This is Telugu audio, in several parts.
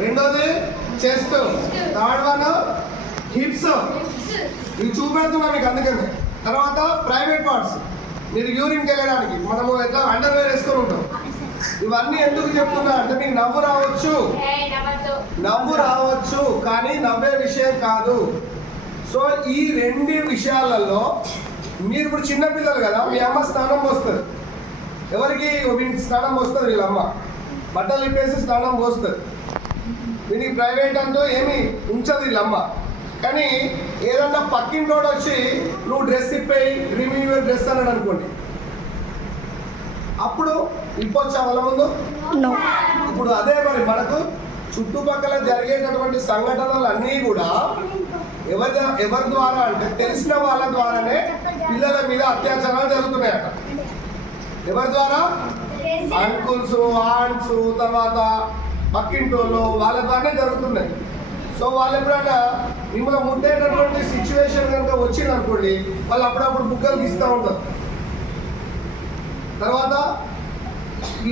రెండోది చెస్ట్, థర్డ్ వన్ హిప్స్. ఇవి చూపెడుతున్నా మీకు అందుకని. తర్వాత ప్రైవేట్ పార్ట్స్, మీరు యూరిన్కి వెళ్ళడానికి మనము ఎట్లా అండర్వేర్ వేసుకొని ఉంటాం. ఇవన్నీ ఎందుకు చెప్తున్నా అంటే మీకు నవ్వు రావచ్చు కానీ నవ్వే విషయం కాదు. సో ఈ రెండు విషయాలలో మీరు ఇప్పుడు చిన్నపిల్లలు కదా, మీ అమ్మ స్నానం పోస్తుంది. ఎవరికి వీనికి స్నానం పోస్తుంది, వీళ్ళ అమ్మ బట్టలు ఇప్పేసి స్నానం పోస్తుంది. వీనికి ప్రైవేట్ అంటూ ఏమి ఉంచదు వీళ్ళమ్మ. కానీ ఏదన్నా పక్కింటోడు వచ్చి నువ్వు డ్రెస్ ఇప్పేయి, రిమూవ్ యువర్ డ్రెస్ అన్నాడు అనుకోండి, అప్పుడు ఇప్పొచ్చా వాళ్ళ ముందు? ఇప్పుడు అదే మరి మనకు చుట్టుపక్కల జరిగేటటువంటి సంఘటనలు అన్నీ కూడా ఎవరి ద్వారా అంటే తెలిసిన వాళ్ళ ద్వారానే పిల్లల మీద అత్యాచారాలు జరుగుతున్నాయట. ఎవరి ద్వారా? అంకుల్స్, ఆంట్స్, తర్వాత పక్కింటోళ్ళు, వాళ్ళ ద్వారానే జరుగుతున్నాయి. సో వాళ్ళు ఎప్పుడైనా మిమ్మల్ని ముట్టేటటువంటి సిచ్యువేషన్ కనుక వచ్చింది అనుకోండి, వాళ్ళు అప్పుడప్పుడు బుగ్గలు తీస్తూ ఉంటారు. తర్వాత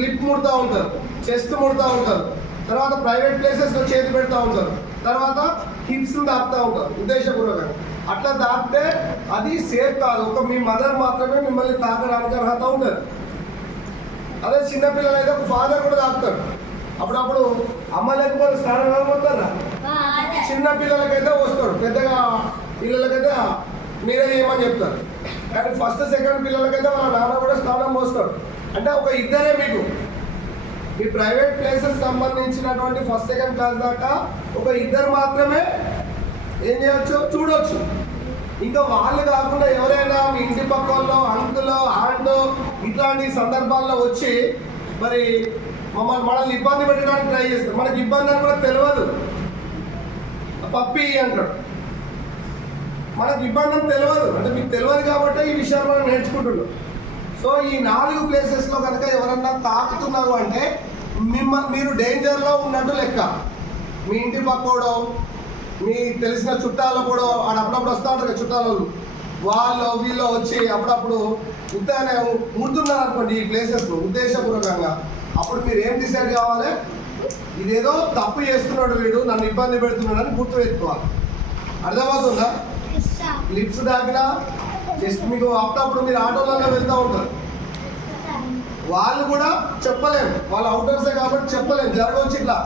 లిప్ ముడతా ఉంటారు, చెస్ట్ ముడతా ఉంటారు, తర్వాత ప్రైవేట్ ప్లేసెస్లో చేతి పెడతా ఉంటారు, తర్వాత హిప్స్ని దాపుతూ ఉంటారు ఉద్దేశపూర్వకంగా. అట్లా దాపితే అది సేఫ్ కాదు. ఒక మీ మదర్ మాత్రమే మిమ్మల్ని తాకడానికి అర్హత ఉంటుంది. అదే చిన్నపిల్లలు అయితే ఒక ఫాదర్ కూడా తాకుతాడు. అప్పుడప్పుడు అమ్మ లేకపోతే స్నానం వెళ్ళిపోతారా? చిన్న పిల్లలకైతే వస్తాడు, పెద్దగా పిల్లలకైతే మీరే ఏమని చెప్తారు. కానీ ఫస్ట్ సెకండ్ పిల్లలకైతే వాళ్ళ నాన్న కూడా స్నానం పోస్తాడు. అంటే ఒక ఇద్దరే మీకు మీ ప్రైవేట్ ప్లేసెస్ సంబంధించినటువంటి ఫస్ట్ సెకండ్ క్లాస్ దాకా ఒక ఇద్దరు మాత్రమే ఏం చేయొచ్చు, చూడవచ్చు. ఇంకా వాళ్ళు కాకుండా ఎవరైనా మీ ఇంటి పక్క వాళ్ళు, అంకుల్, ఆంట్ ఇట్లాంటి సందర్భాల్లో వచ్చి మరి మనల్ని ఇబ్బంది పెట్టడానికి ట్రై చేస్తారు. మనకి ఇబ్బంది అని కూడా తెలియదు, పప్పి అంటాడు. మనకు ఇబ్బంది అని తెలియదు, అంటే మీకు తెలియదు కాబట్టి ఈ విషయాలు మనం నేర్చుకుంటున్నాం. సో ఈ 4 ప్లేసెస్లో కనుక ఎవరన్నా తాకుతున్నారు అంటే మీరు డేంజర్లో ఉన్నట్టు లెక్క. మీ ఇంటి పక్కోడో, మీ తెలిసిన చుట్టాలు కూడా అప్పుడప్పుడు వస్తూ ఉంటారు కదా చుట్టాలు, వాళ్ళు వీళ్ళు వచ్చి అప్పుడప్పుడు ఉత్తగానే ముడుతున్నారు అనుకోండి ఈ ప్లేసెస్లో ఉద్దేశపూర్వకంగా. అప్పుడు మీరు ఏం డిసైడ్ కావాలి, ఇదేదో తప్పు చేస్తున్నాడు వీడు, నన్ను ఇబ్బంది పెడుతున్నాడు అని గుర్తు పెట్టుకోవాలి. అర్థమవుతుందా? లిప్స్ దాకినా జస్ట్ మీకు అప్పుడప్పుడు మీరు ఆటోలలో వెళ్తూ ఉంటారు, వాళ్ళు కూడా చెప్పలేము, వాళ్ళు అవుటర్సే కాబట్టి చెప్పలేము, జరగవచ్చు ఇట్లా.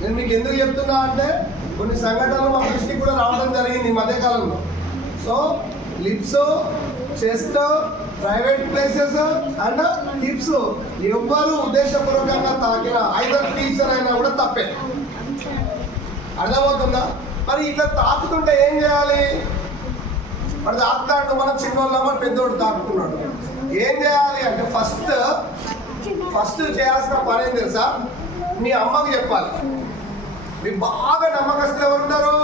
నేను మీకు ఎందుకు చెప్తున్నా అంటే కొన్ని సంఘటనలు మా దృష్టికి కూడా రావడం జరిగింది ఈ మధ్యకాలంలో. So lips, chest, private places and hips ఎవ్వరు ఉద్దేశపూర్వకంగా తాకిన ఐదర్ టీచర్ అయినా కూడా తప్పే. అర్థమవుతుందా? మరి ఇట్లా తాకుతుంటే ఏం చేయాలి? మరి తాకుతాడు, మనం చిన్నోళ్ళ పెద్దోడు తాకుతున్నాడు, ఏం చేయాలి అంటే ఫస్ట్ చేయాల్సిన పని ఏం తెలుసా? మీ అమ్మకి చెప్పాలి. మీకు బాగా నమ్మకస్తులు ఎవరు ఉంటారు?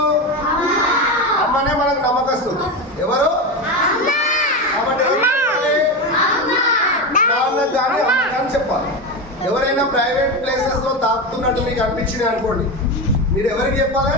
అమ్మనే మనకు నమ్మకస్తులు. ఎవరు? కాబట్టి నాన్నకు కానీ అమ్మ కానీ చెప్పాలి. ఎవరైనా ప్రైవేట్ ప్లేసెస్లో తాకుతున్నట్టు మీకు అనిపించింది అనుకోండి, మీరు ఎవరికి చెప్పాలి?